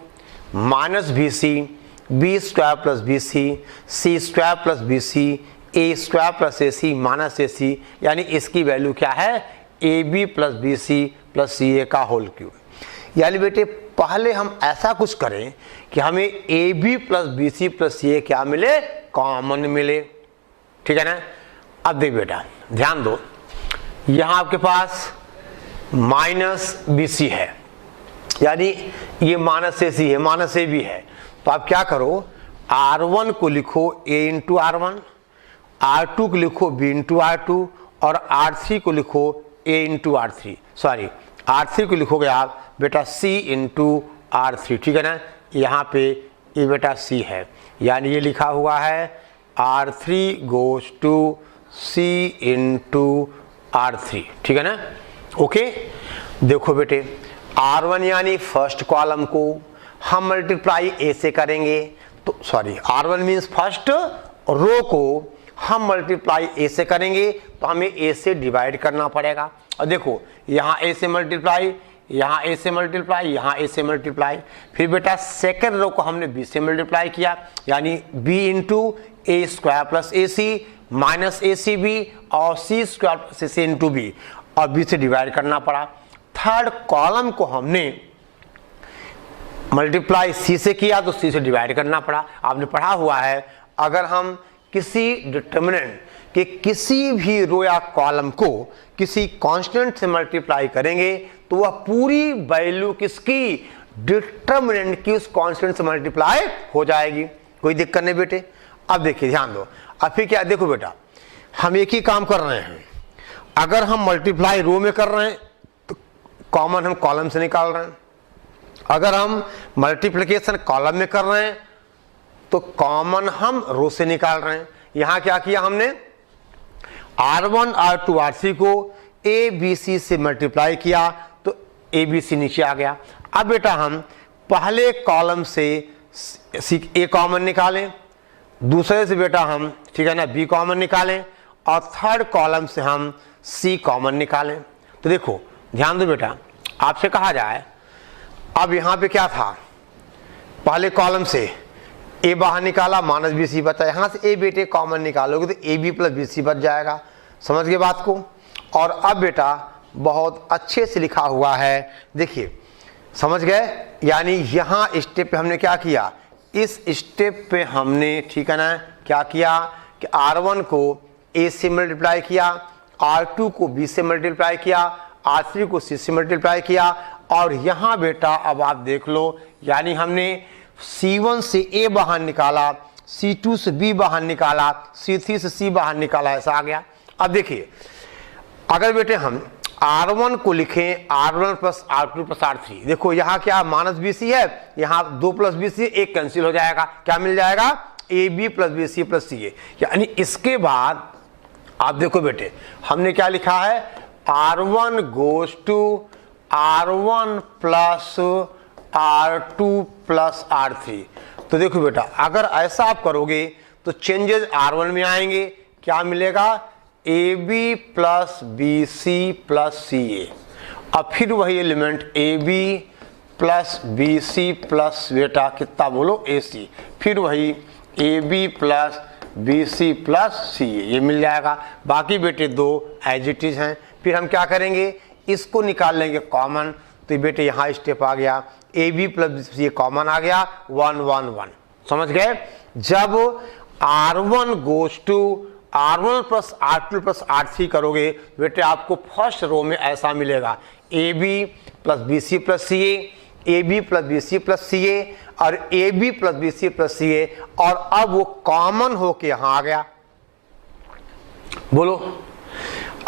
minus B C, B square plus B C, C square plus B C, A square plus A C minus A C. यानी इसकी वैल्यू क्या है? A B plus B C plus C A का होल क्यूब। यानी बेटे पहले हम ऐसा कुछ करें कि हमें A B plus B C plus C A क्या मिले? कॉमन मिले। ठीक है ना, अब देख बेटा ध्यान दो, यहाँ आपके पास माइनस बी सी है, यानी ये माइनस ए सी है, माइनस ए बी है। तो आप क्या करो, R1 को लिखो a इंटू R1, R2 को लिखो b इंटू R2 और R3 को लिखो a into R3, sorry R3 को लिखोगे आप बेटा c इंटू R3। ठीक है ना, यहाँ पे ये बेटा c है, यानी ये लिखा हुआ है R3 goes to c into R3। ठीक है ना, ओके। देखो बेटे R1 यानी फर्स्ट कॉलम को हम मल्टीप्लाई ए से करेंगे, तो sorry R1 means first row को हम मल्टीप्लाई ए से करेंगे, तो हमें ए से डिवाइड करना पड़ेगा। और देखो यहाँ ए से मल्टीप्लाई, यहाँ ए से मल्टीप्लाई, यहाँ ए से मल्टीप्लाई, फिर बेटा सेकेंड रो को हमने बी से मल्टीप्लाई किया, यानी B into A square plus A C minus A C B और सी square plus A C into B, और बी से डिवाइड करना पड़ा। थर्ड कॉलम को हमने मल्टीप्लाई सी से किया तो सी से डिवाइड करना पड़ा। आपने पढ़ा हुआ है, अगर हम किसी डिटर्मिनेंट के किसी भी रो या कॉलम को किसी कांस्टेंट से मल्टीप्लाई करेंगे तो वह पूरी वैल्यू किसकी? डिटर्मिनेंट की उस कांस्टेंट से मल्टीप्लाई हो जाएगी। कोई दिक्कत नहीं बेटे। अब देखिए ध्यान दो, अब फिर क्या, देखो बेटा हम एक ही काम कर रहे हैं, अगर हम मल्टीप्लाई रो में कर रहे हैं तो कॉमन हम कॉलम से निकाल रहे हैं, अगर हम मल्टीप्लिकेशन कॉलम में कर रहे हैं तो कॉमन हम रो से निकाल रहे हैं। यहां क्या किया हमने, R1 R2 R3 को ए बी सी से मल्टीप्लाई किया तो ए बी सी नीचे आ गया। अब बेटा हम पहले कॉलम से ए कॉमन निकालें, दूसरे से बेटा हम ठीक है ना बी कॉमन निकालें, और थर्ड कॉलम से हम सी कॉमन निकालें। तो देखो ध्यान दो बेटा, आपसे कहा जाए अब यहां पे क्या था, पहले कॉलम से ए बाहर निकाला माइनस बी सी बचा, यहाँ से ए बेटे कॉमन निकालोगे तो a B plus B c बच जाएगा। समझ गए बात को। और अब बेटा बहुत अच्छे से लिखा हुआ है, देखिए समझ गए। यानी यहाँ स्टेप पे हमने क्या किया, इस स्टेप पे हमने ठीक है ना क्या किया कि R1 को A से मल्टीप्लाई किया, R2 को B से मल्टीप्लाई किया, R3 को C से मल्टीप्लाई किया। और यहाँ बेटा अब आप देख लो, यानी हमने C1 से A बाहर निकाला, C2 से B बाहर निकाला, C3 से C बाहर निकाला, ऐसा आ गया। अब देखिए अगर बेटे हम R1 को लिखें R1 plus R2 plus R3, देखो यहाँ क्या माइनस बी सी है, यहाँ 2 प्लस बी सी, एक कैंसिल हो जाएगा, क्या मिल जाएगा A B plus B C plus C A. यानी इसके बाद आप देखो बेटे हमने क्या लिखा है, R1 goes to R1 plus R2 plus R3। तो देखो बेटा अगर ऐसा आप करोगे तो चेंजेस R1 में आएंगे, क्या मिलेगा A B plus B C plus C A. अब फिर वही element A B plus B C plus बेटा कितना बोलो ए सी, फिर वही A B plus B C plus C A, ये मिल जाएगा। बाकी बेटे दो एज इट इज हैं। फिर हम क्या करेंगे, इसको निकाल लेंगे कॉमन, तो बेटे यहाँ स्टेप आ गया, A B plus C A common आ गया, 1 1 1। समझ गए। जब R1 goes to R1 plus R2 plus R3 करोगे बेटे आपको फर्स्ट रो में ऐसा मिलेगा, A B plus B C plus C A B plus B C plus C A और A B plus B C plus C A. और अब वो कॉमन होके यहां आ गया। बोलो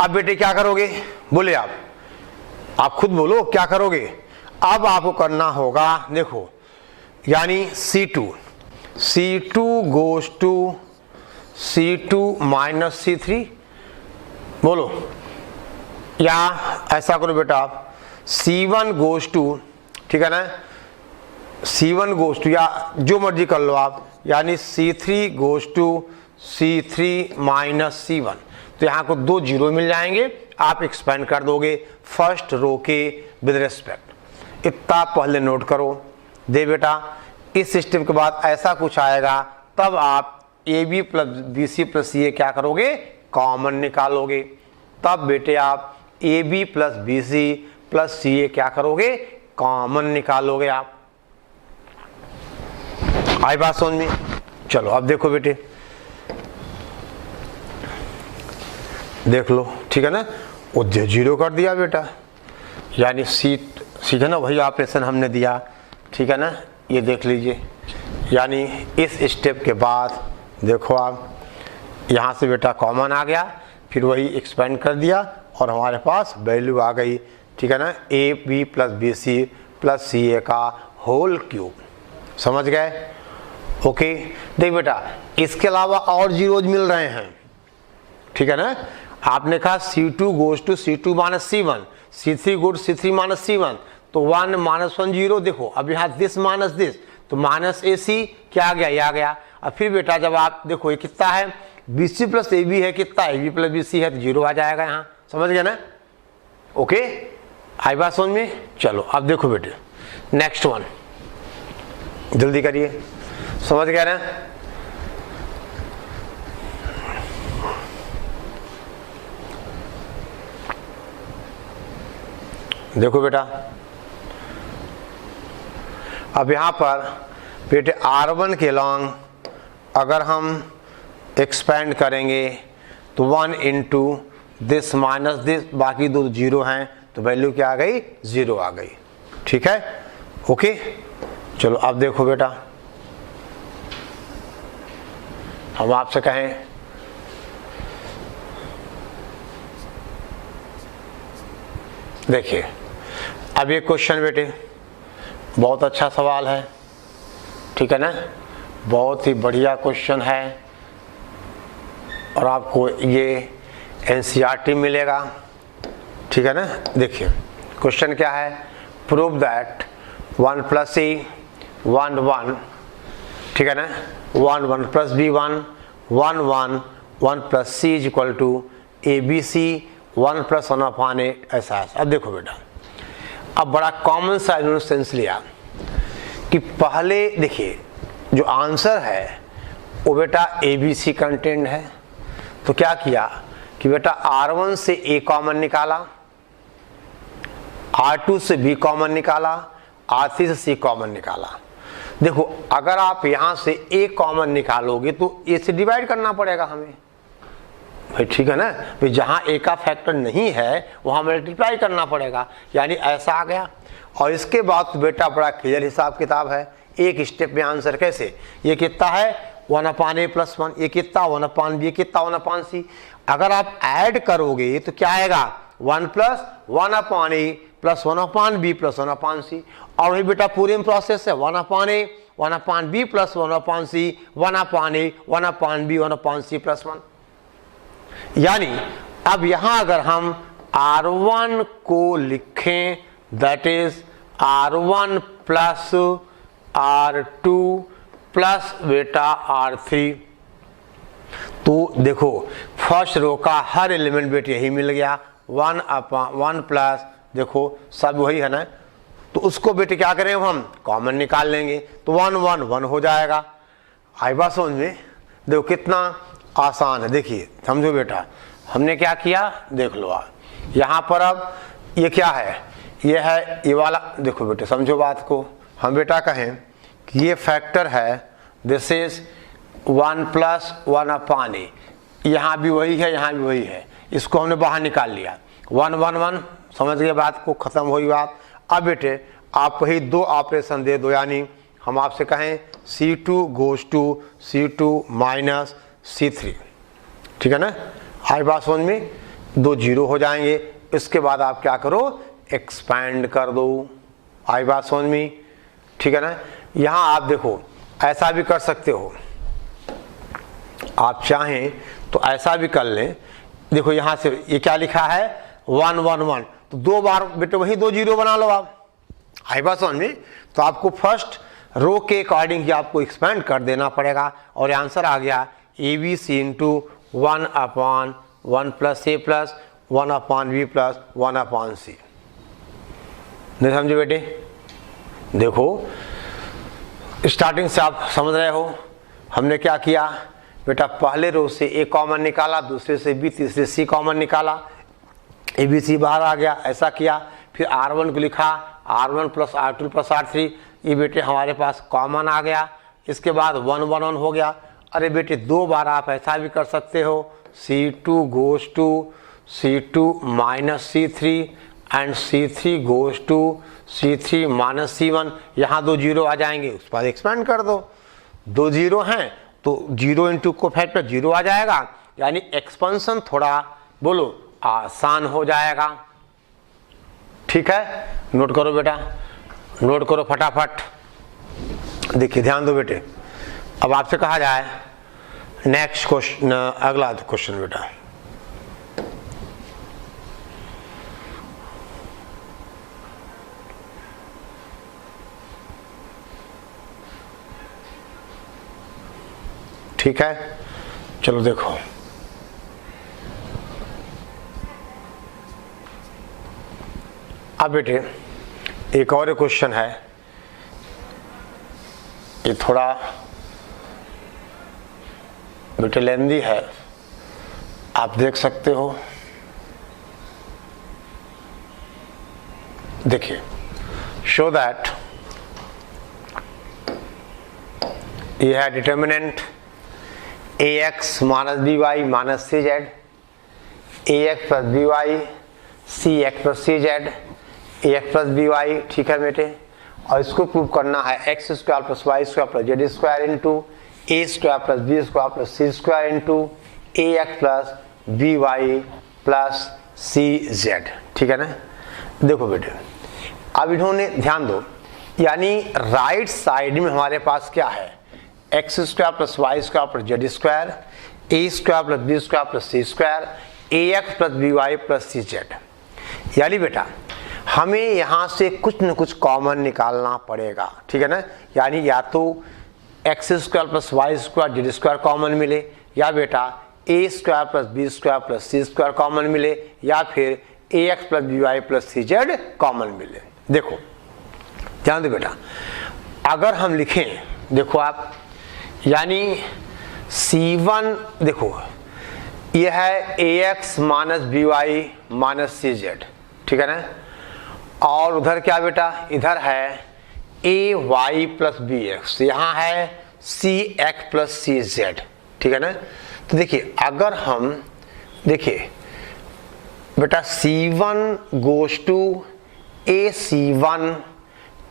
अब बेटे क्या करोगे, बोले आप खुद बोलो क्या करोगे। अब आपको करना होगा, देखो यानी C2 goes to C2 minus C3, बोलो, या ऐसा करो बेटा आप C1 गोज टू, ठीक है ना, C1 गोज टू या जो मर्जी कर लो आप, यानी C3 goes to C3 minus C1। तो यहाँ को दो जीरो मिल जाएंगे, आप एक्सपेंड कर दोगे फर्स्ट रो के विद रेस्पेक्ट। इतना पहले नोट करो दे बेटा। इस स्टेप के बाद ऐसा कुछ आएगा, तब आप A B plus B C plus C A क्या करोगे, कॉमन निकालोगे। तब बेटे आप A B plus B C plus C A क्या करोगे, कॉमन निकालोगे आप। आई बात समझ में। चलो अब देखो बेटे, देख लो ठीक है ना, वो जीरो कर दिया बेटा, यानी सीट ठीक है ना, वही ऑपरेशन हमने दिया, ठीक है ना, ये देख लीजिए। यानी इस स्टेप के बाद देखो आप यहाँ से बेटा कॉमन आ गया, फिर वही एक्सपेंड कर दिया और हमारे पास वैल्यू आ गई, ठीक है ना, A B plus B C plus C A का होल क्यूब। समझ गए। ओके देख बेटा इसके अलावा और जीरोज मिल रहे हैं, ठीक है ना। आपने कहा C2 goes to C2 minus C1, C3 goes C3 minus C1, तो 1 माइनस 1 जीरो। देखो अब यहाँ दिस माइनस दिस, तो माइनस ए सी क्या आ गया, ये आ गया। अब फिर बेटा जब आप देखो ये कितना है, बी सी प्लस ए बी है, कितना a B plus B c है, तो जीरो आ जाएगा यहाँ। समझ गया ना। ओके आई बात समझ में। चलो अब देखो बेटे नेक्स्ट वन, जल्दी करिए। समझ गया ना। देखो बेटा अब यहां पर बेटे R1 के लॉन्ग अगर हम एक्सपेंड करेंगे तो 1 इंटू दिस माइनस दिस, बाकी दो जीरो हैं, तो वैल्यू क्या आ गई, जीरो आ गई। ठीक है ओके। चलो अब देखो बेटा, हम आपसे कहें देखिए अब ये क्वेश्चन बेटे बहुत अच्छा सवाल है, ठीक है ना, बहुत ही बढ़िया क्वेश्चन है और आपको ये एनसीईआरटी मिलेगा, ठीक है ना। देखिए क्वेश्चन क्या है, प्रूव दैट 1 प्लस ए 1 1, ठीक है ना, 1 1 plus B 1 1 1 1 plus C is equal to A B C 1 plus 1 upon A, ऐसा है। अब देखो बेटा अब बड़ा कॉमन सा सेंस लिया कि पहले देखिए जो आंसर है वो बेटा ABC कंटेंट है। तो क्या किया कि बेटा R1 से A कॉमन निकाला, R2 से B कॉमन निकाला, R3 से C कॉमन निकाला। देखो अगर आप यहां से A कॉमन निकालोगे तो A से डिवाइड करना पड़ेगा हमें भाई, ठीक है ना भाई। जहां A का फैक्टर नहीं है वहां मल्टीप्लाई करना पड़ेगा, यानी ऐसा आ गया। और इसके बाद तो बेटा बड़ा क्लियर हिसाब किताब है, एक स्टेप में आंसर कैसे, ये कितना है 1/A + 1, ये कितना 1/B, ये कितना 1/C। अगर आप ऐड करोगे तो क्या आएगा 1 + 1/A + 1/B + 1/C। और वही बेटा पूरे में प्रोसेस है 1/A 1/B + 1/C 1/A 1/B 1/C + 1। यानी अब यहां अगर हम R1 को लिखें that is R1 + R2 plus बेटा R3, तो देखो फर्स्ट रो का हर एलिमेंट बेटा यही मिल गया 1/1 प्लस, देखो सब वही है ना, तो उसको बेटे क्या करेंगे हम कॉमन निकाल लेंगे, तो 1 1 1 हो जाएगा। आई बात समझ में, देखो कितना आसान है। देखिए समझो बेटा, हमने क्या किया देख लो आप, यहाँ पर अब ये क्या है, ये है ये वाला, देखो बेटे समझो बात को, हम बेटा कहें कि ये फैक्टर है, दिस इज 1 + 1/A, यहाँ भी वही है यहाँ भी वही है, इसको हमने बाहर निकाल लिया 1 1 1, समझ गए बात को, खत्म हुई बात। अब बेटे आप वही दो ऑपरेशन दे दो, यानी हम आपसे कहें C2 goes to C2 - C3, ठीक है ना। आई बात समझ में, 2 0 हो जाएंगे, इसके बाद आप क्या करो एक्सपैंड कर दो। आई बात समझ में, ठीक है ना। यहाँ आप देखो ऐसा भी कर सकते हो, आप चाहें तो ऐसा भी कर लें। देखो यहाँ से ये क्या लिखा है 1 1 1, तो 2 बार बेटे वही 2 0 बना लो आप। आई बात समझ में, तो आपको फर्स्ट रो के अकॉर्डिंग ही आपको एक्सपेंड कर देना पड़ेगा, और आंसर आ गया ABC × 1/1 + A + 1/B + 1/C। नहीं समझे बेटे, देखो स्टार्टिंग से आप समझ रहे हो, हमने क्या किया बेटा, पहले रो से A कॉमन निकाला, दूसरे से B, तीसरे C कॉमन निकाला, ABC बाहर आ गया, ऐसा किया। फिर R1 को लिखा R1 + R2 + R3, ये बेटे हमारे पास कॉमन आ गया। इसके बाद 1 1 1 हो गया। अरे बेटे 2 बार आप ऐसा भी कर सकते हो, C2 goes to C2 - C3 and C3 goes to C3 - C1, यहाँ 2 0 आ जाएंगे, उस पर एक्सपेंड कर दो, 2 0 हैं तो 0 × कोफैक्टर 0 आ जाएगा, यानी एक्सपेंशन थोड़ा बोलो आसान हो जाएगा। ठीक है, नोट करो बेटा, नोट करो फटाफट। देखिए ध्यान दो बेटे, अब आपसे कहा जाए नेक्स्ट क्वेश्चन, अगला क्वेश्चन बेटा, ठीक है। चलो देखो, अब बेटे एक और क्वेश्चन है, ये थोड़ा बेटे लेंदी है, आप देख सकते हो। देखिए, शो दैट ये है determinant ax - by - cz, ax + by cx + cz, ax + by, ठीक है बेटे। और इसको प्रूव करना है x² + y² + z² * a² + b² + c² ax + by + cz, ठीक है ना। देखो बेटे, अब इन्होंने ध्यान दो, यानी राइट साइड में हमारे पास क्या है x² + y² + z², a² + b² + c², ax + by + cz। यानी बेटा हमें यहाँ से कुछ न कुछ कॉमन निकालना पड़ेगा, ठीक है ना। यानी या तो x² + y² z² कॉमन मिले, या बेटा a² + b² + c² कॉमन मिले, या फिर ax + by + cz कॉमन मिले। देखो ध्यान दो बेटा, अगर हम लिखें, देखो आप यानी C1 देखो ये है ax minus B Y minus सी जेड, ठीक है ना। और उधर क्या बेटा, इधर है A Y plus B X, यहाँ है C X plus C Z, ठीक है ना। तो देखिए अगर हम देखिए बेटा C1 goes to a C1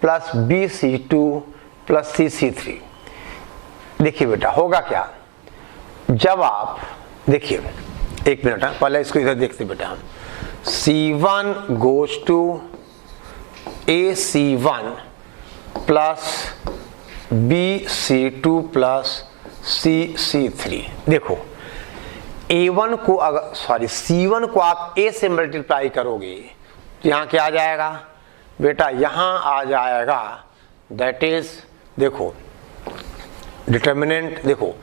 plus b C2 plus c C3, देखिए बेटा होगा क्या, जब आप देखिए एक मिनट है, पहले इसको इधर देखते बेटा हम। C1 goes to a C1 plus b C2 plus c C3। देखो A1 को अगर C1 को आप A से मल्टीप्लाई करोगे तो यहाँ क्या आ जाएगा बेटा, यहाँ आ जाएगा दैट इज देखो डिटर्मिनेंट देखो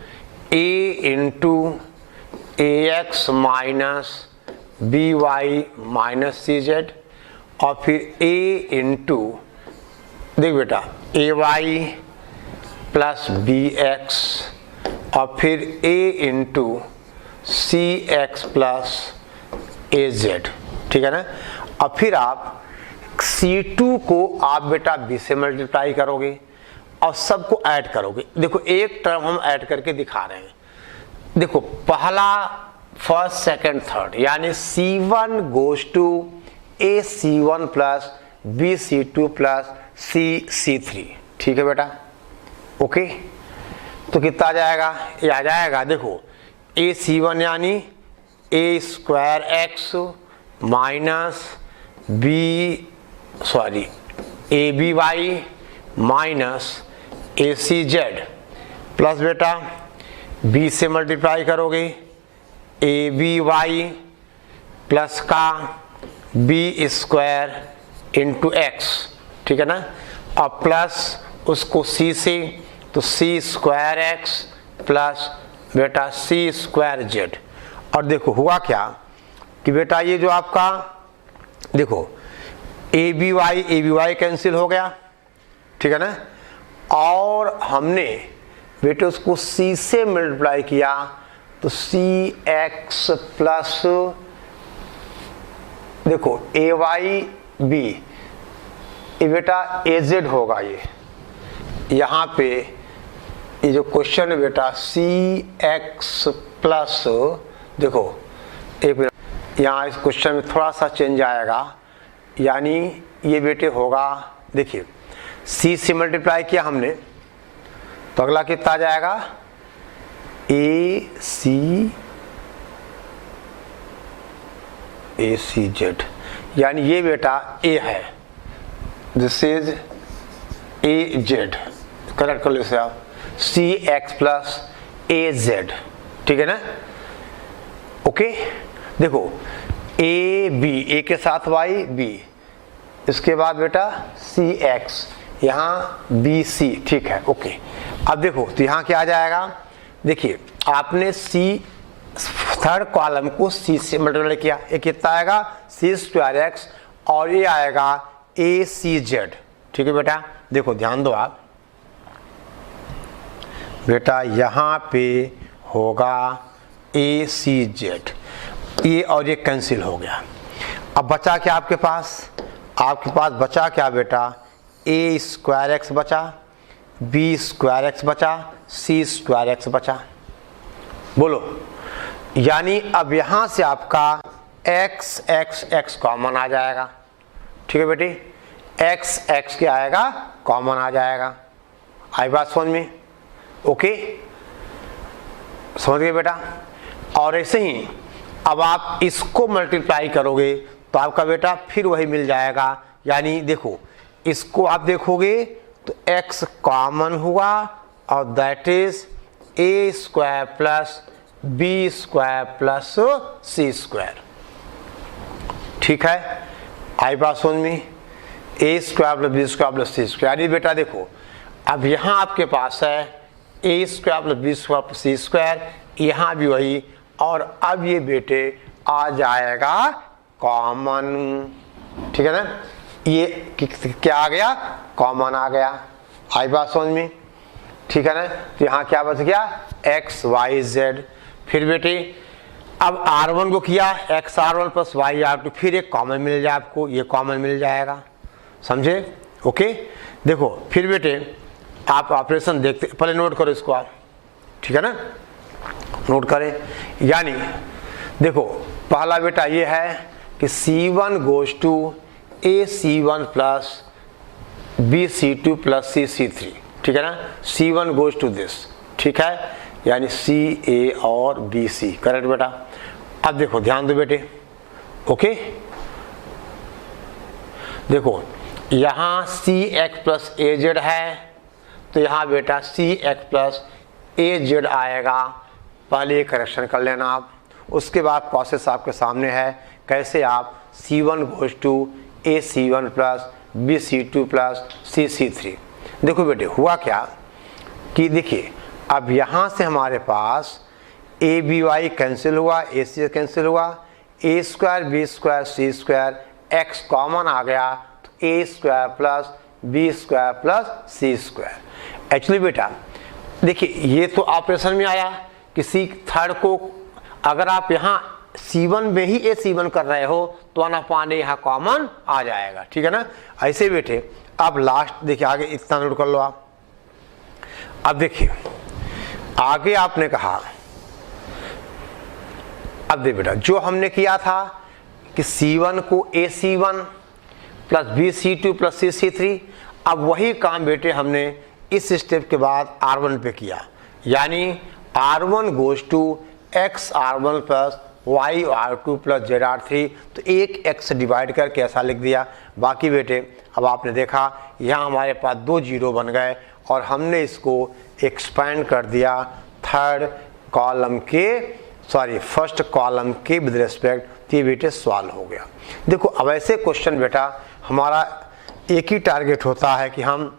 A into AX minus B Y minus C z, और फिर A इंटू देख बेटा AY प्लस BX, और फिर A into CX plus AZ, ठीक है ना। और फिर आप C2 को आप बेटा B से मल्टीप्लाई करोगे और सबको ऐड करोगे। देखो एक टर्म हम ऐड करके दिखा रहे हैं, देखो पहला फर्स्ट सेकंड थर्ड, यानी C1 goes to a C1 plus b C2 plus c C3, ठीक है बेटा, ओके। तो कितना आ जाएगा, ये आ जाएगा देखो ए C1 यानी A square X minus B A B Y minus A C Z plus बेटा बी से मल्टीप्लाई करोगे ए बी वाई प्लस का बी स्क्वायर इंटू एक्स, ठीक है ना, और प्लस उसको सी से तो सी स्क्वायर एक्स प्लस बेटा सी स्क्वायर जेड। और देखो हुआ क्या कि बेटा ये जो आपका देखो ए बी वाई कैंसिल हो गया, ठीक है ना, और हमने बेटे उसको C से मल्टीप्लाई किया तो सी एक्स प्लस देखो ए वाई बी, ये बेटा ए जेड होगा। ये यहाँ पे ये जो क्वेश्चन है बेटा सी एक्स प्लस देखो एक मिनट, यहाँ इस क्वेश्चन में थोड़ा सा चेंज आएगा, यानी ये बेटे होगा देखिए C से मल्टीप्लाई किया हमने तो अगला कितना आ जाएगा ए सी जेड, यानी ये बेटा ए है, this is A Z, correct कर लो इसे आप, सी एक्स प्लस ए जेड, ठीक है ना, ओके। देखो ए बी, ए के साथ वाई बी, इसके बाद बेटा सी एक्स, यहाँ बी सी, ठीक है, ओके। अब देखो तो यहाँ क्या आ जाएगा, देखिए आपने सी थर्ड कॉलम को सी से मल्टीप्लाई किया, ये कितना आएगा सी स्क्वायर एक्स, और ये आएगा ए सी जेड, ठीक है बेटा। देखो ध्यान दो आप बेटा, यहाँ पे होगा ए सी जेड, ये और ये कैंसिल हो गया। अब बचा क्या आपके पास बचा क्या बेटा, ए स्क्वायर एक्स बचा, बी स्क्वायर एक्स बचा, सी स्क्वायर एक्स बचा, बोलो। यानी अब यहां से आपका एक्स एक्स एक्स कॉमन आ जाएगा, ठीक है बेटी, एक्स एक्स क्या आएगा कॉमन आ जाएगा। आई बात समझ में, ओके, समझ गए बेटा। और ऐसे ही अब आप इसको मल्टीप्लाई करोगे तो आपका बेटा फिर वही मिल जाएगा, यानी देखो इसको आप देखोगे तो x कॉमन हुआ और that is A square plus B square plus C square, ठीक है। आई बात समझ में, A square plus B square plus C square. यानी बेटा देखो अब यहाँ आपके पास है A square plus B square plus C square, यहाँ भी वही, और अब ये बेटे आ जाएगा कॉमन, ठीक है ना, ये क्या आ गया कॉमन आ गया। आई बात समझ में, ठीक है ना। तो यहाँ क्या बच गया एक्स वाई जेड। फिर बेटे अब R1 को किया XR1 प्लस YR2, फिर एक कॉमन मिल जाए आपको, ये कॉमन मिल जाएगा, समझे। ओके देखो फिर बेटे आप ऑपरेशन देखते, पहले नोट करो इसको आप, ठीक है ना, नोट करें। यानी देखो पहला बेटा ये है कि C1 goes to AC1 plus BC2 plus CC3, ठीक है ना। C1 गोज टू दिस, ठीक है, यानी CA और BC, करेक्ट बेटा। अब देखो ध्यान दो बेटे, ओके देखो यहाँ CX प्लस AZ है, तो यहाँ बेटा CX प्लस AZ आएगा। पहले ये करेक्शन कर लेना आप, उसके बाद प्रोसेस आपके सामने है कैसे आप C1 goes to AC1 plus BC2 plus CC3। देखो बेटे हुआ क्या कि देखिए अब यहाँ से हमारे पास ABY कैंसिल हुआ, AC कैंसिल हुआ, A square B square C square, X common आ गया तो A square plus B square plus C square. Actually बेटा देखिए ये तो ऑपरेशन में आया, किसी थर्ड को अगर आप यहाँ C1 में ही AC1 कर रहे हो तो आना पाने यहाँ कॉमन आ जाएगा, ठीक है ना। ऐसे बेटे अब लास्ट देखिए आगे इतना नोट कर लो आप। अब देखिए आगे आपने कहा, अब देखिए बेटा जो हमने किया था कि C1 को AC1 plus BC2 plus CC3, अब वही काम बेटे हमने इस स्टेप के बाद R1 पे किया, यानी R1 goes to XR1 plus YR2 plus ZR3, तो एक X डिवाइड करके ऐसा लिख दिया। बाकी बेटे अब आपने देखा यहाँ हमारे पास 2 जीरो बन गए और हमने इसको एक्सपेंड कर दिया थर्ड कॉलम के, सॉरी फर्स्ट कॉलम के विद रिस्पेक्ट, तो ये बेटे सॉल्व हो गया। देखो अब ऐसे क्वेश्चन बेटा हमारा एक ही टारगेट होता है कि हम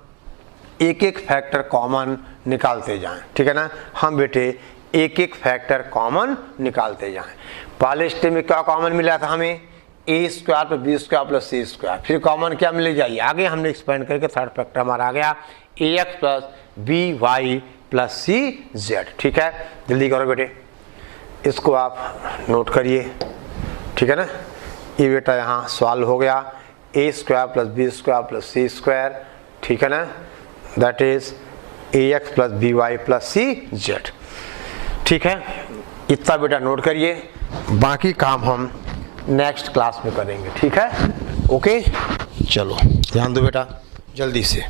एक एक फैक्टर कॉमन निकालते जाएं, ठीक है ना। हम बेटे एक एक फैक्टर कॉमन निकालते जाएं। पहले स्टेप में क्या कॉमन मिला था हमें, A square plus B square plus C square, फिर कॉमन क्या मिल जाइए आगे हमने एक्सपेंड करके थर्ड फैक्टर हमारा आ गया AX plus BY plus CZ, ठीक है। जल्दी करो बेटे, इसको आप नोट करिए, ठीक है ना। ये बेटा यहाँ सॉल्व हो गया A square plus B square plus C square, ठीक है ना, that is AX plus BY plus CZ, ठीक है। इतना बेटा नोट करिए, बाकी काम हम नेक्स्ट क्लास में करेंगे, ठीक है। ओके चलो ध्यान दो बेटा जल्दी से।